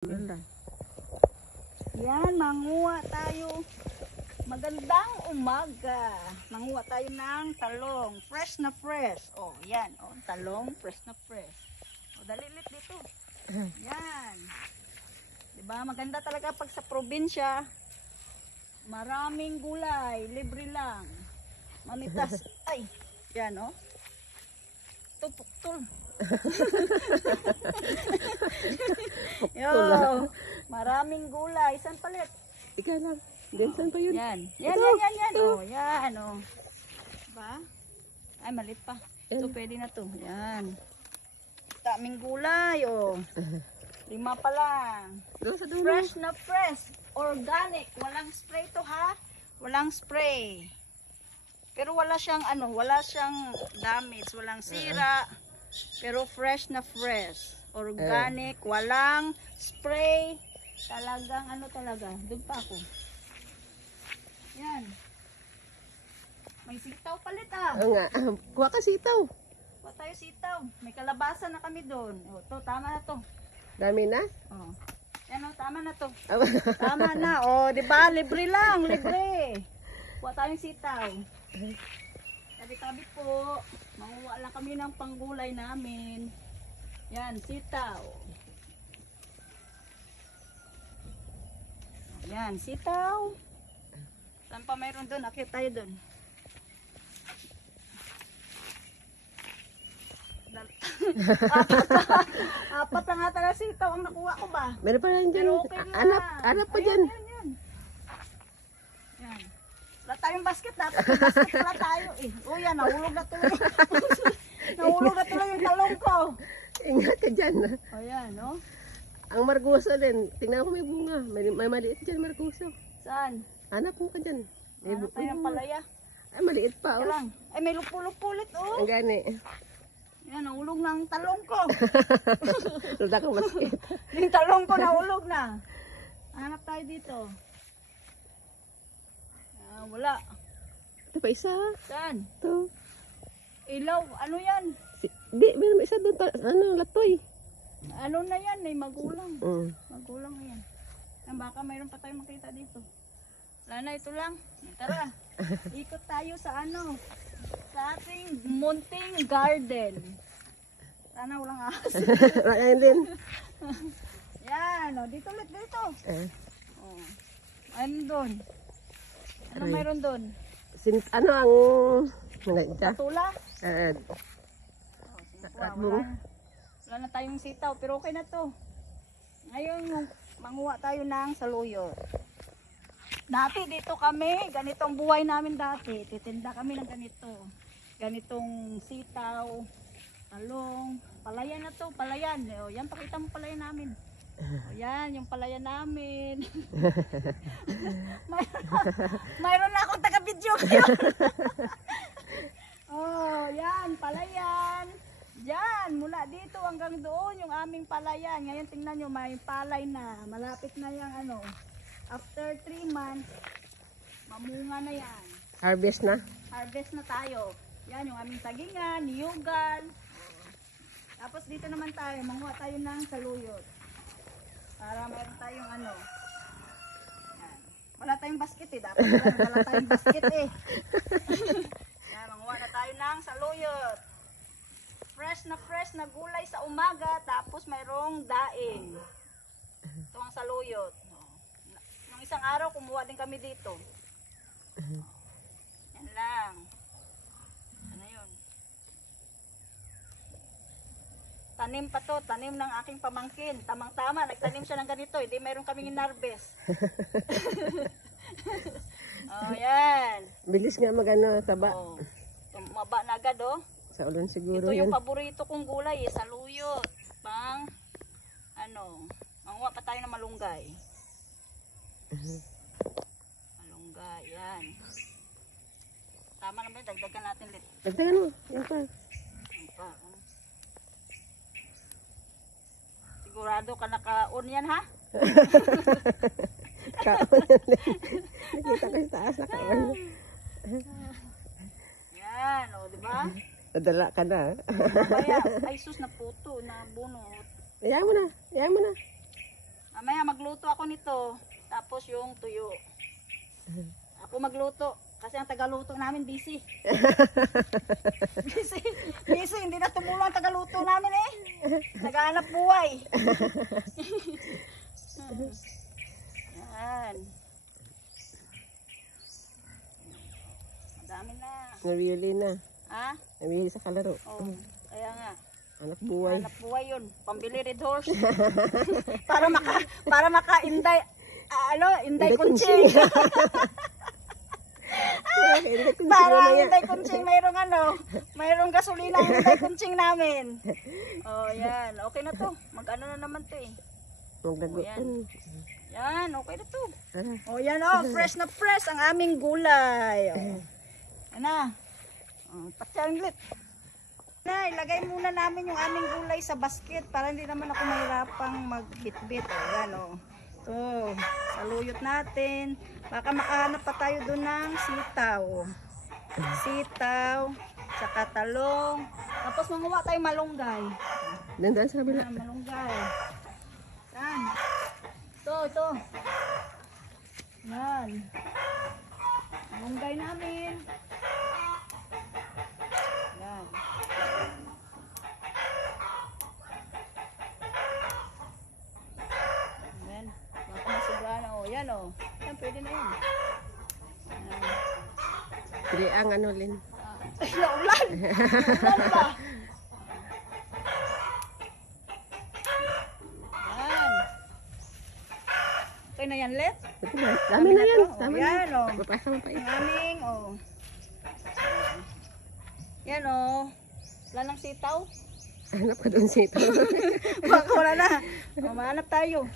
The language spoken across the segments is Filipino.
Ganda. Yan, manguha tayo. Magandang umaga. Manguha tayo ng talong. Fresh na fresh. Oh, yan. Oh, talong, fresh na fresh. Oh, dalilit dito. Yan. Diba? Maganda talaga pag sa probinsya. Maraming gulay. Libre lang. Mamitas. Ay. Yan, oh. Tupuktul. Yo, maraming gulay. Saan palit? Ika lang. Diyan, saan pa yun? Yan. Yan. Ito. Oh, yan, oh. Diba? Ay, malit pa. Ito, pwede na to. Yan. Daming gulay, oh. 5 pa lang. Doon sa dulo. Fresh na fresh. Organic. Walang spray to, ha? Walang spray. Pero wala siyang, wala siyang damage. Walang sira. Pero fresh na fresh. Organic. Walang spray. Talagang, talaga. Doon pa ako. Yan. May sitaw palit, ah. Oo nga. Kuha ka sitaw. Kuha tayo sitaw. May kalabasa na kami doon. O, to, tama na to. Dami na? Oh. Yan, oh, tama na to. Tama na. O, di ba? Libre lang. Libre. Kuha tayong sitaw. Tabi-tabi po. Manguha lang kami ng panggulay namin. Yan, sitaw. Yan, sitaw. Saan pa mayroon doon? Akit tayo doon. Apat na nga talaga sitaw ang nakuha ko ba? Meron pa rin dyan. Pero okay lang. Anap pa Ayan, dyan. Yan. Yan. Wala tayong basket. Dapat may basket pala tayo eh. O yan, nahulog na tuloy. Nahulog na tuloy yung talong ko. Ingat ka dyan. O yan, no? Ang marguso din. Tingnan ko may bunga. May maliit dyan marguso. Saan? Hanap mo ka dyan. May Ano tayo ng palaya? Ay, maliit pa. Ito Oh. lang. Ay, may lupo-lupulit, oh. Ang gani. Yan, nahulog na ang talong ko. Luda kang basket. Yung talong ko nahulog na. Hanap tayo dito. Wala. Ito pa isa. Saan? Ito. Ilaw. Ano yan? Di, meron isa doon. Latoy. Ano na yan? May magulang. Mm. Magulang na yan. Baka mayroon pa tayong makita dito. Wala na, ito lang. Tara. Ikot tayo sa sa ating munting garden. Sana walang ahas. Rakain din. Yan, o. Dito ulit, dito. Oh. Ano doon? Ano Ay. mayroon doon? Ano ang... Patula? Wala na tayong sitaw, pero okay na to. Ngayon, manguha tayo ng saluyot. Dati dito kami, ganito ang buhay namin dati. Titinda kami ng ganito. Ganitong sitaw, talong, palayan na to, palayan. O, yan, pakita mo palayan namin. O, yan, yung palayan namin. mayroon na akong taga-video ngayon. Oh, yan, palayan. Diyan, mula dito hanggang doon yung aming palayan. Ngayon tingnan nyo, may palay na. Malapit na yung After 3 months, mamunga na yan. Harvest na? Harvest na tayo. Yan yung aming sagingan, niyugan. Tapos dito naman tayo, manguha tayo ng saluyot. Para mayroon tayong Yan. Wala tayong basket eh. Dapat wala tayong basket eh. Yan, manguha na tayo ng saluyot. Fresh na gulay sa umaga, tapos mayroong daing. Ito ang saluyot. Nung isang araw, kumuha din kami dito. Yan lang. Ano yun? Tanim pa to, tanim ng aking pamangkin. Tamang-tama, nagtanim siya ng ganito. Hindi mayroon kaming inarbes. Oh, yan. Bilis nga magano taba. Oh, tumaba na agad, oh. Sa ulan siguro Ito yung yan. paborito kong gulay, saluyot. Pang, manguha pa tayo ng malunggay. Malunggay, yan. Tama naman, dagdagan natin ulit. Dagdagan mo. Yan pa. Yan pa, oh. Sigurado ka naka-on yan, ha? Kaon yan. Nakita ko sa taas, nakaon. Yan, o, diba? Nadala ka na. Kaya, ay sus, na puto, na bunot. Hayaan mo na. Hayaan mo na. Mamaya magluto ako nito. Tapos yung tuyo. Ako magluto. Kasi ang tagaluto namin busy. busy. Hindi na tumulong ang tagaluto namin eh. Naghahanap buhay. Yan. Madami na. Nawili na. Ha? Nawili sa kalaro. Oh, kaya nga. Anak buhay. Hanap buhay yun. Pambili red horse. para maka-inday, inday kunching. Para inday kunching, mayroong gasolina ang inday kunching namin. Oh, yan. Okay na to. Mag-ano na naman to eh. Magdagutan. Yan, okay na to. Tara. Oh, yan oh, fresh na fresh ang aming gulay. Oh. Yan na. Oh, patsanglit. Na, ilagay muna namin yung aming gulay sa basket para hindi naman ako mahirapang magbitbit. Ayan o. Ito, saluyot natin. Baka makahanap pa tayo doon ng sitaw. Sitaw, saka talong. Tapos manguha tayo malunggay. Dandan sa kabila. Ayan, malunggay. Yan. Ito. Yan. Malunggay namin. Yan. Yan. Baka masugaan. O, yan o. Yan, pwede na yan. Yan. Hindi ang ano, Lin. Ay, naulan! Naulan pa! Yan. Okay na yan, Let? Ito na. Dami na yan. to. Tama O, yan na. o. Papasa mo pa Ang ito. aming, o. Yan o. Wala ng sitaw. Hanap ka doon sa ito. Baka wala na. O, mahanap tayo.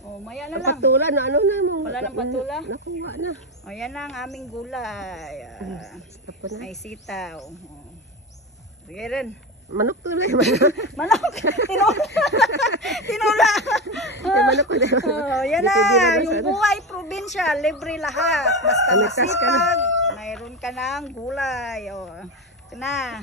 O, maya na lang. Patula na ano na mo. Wala nang patula? Nakuha na. O, yan na ang aming gulay. Stop ko na. May sitaw. O. Sige rin. Manok tulay. Manok. Manok! Tinula! Tinula! May manok ko na. Oh, yan na. Dipindi na Yung sa- buhay probinsya, libre lahat. Basta Ano, tas ka na. masipag, mayroon ka ng gulay. O, ito na.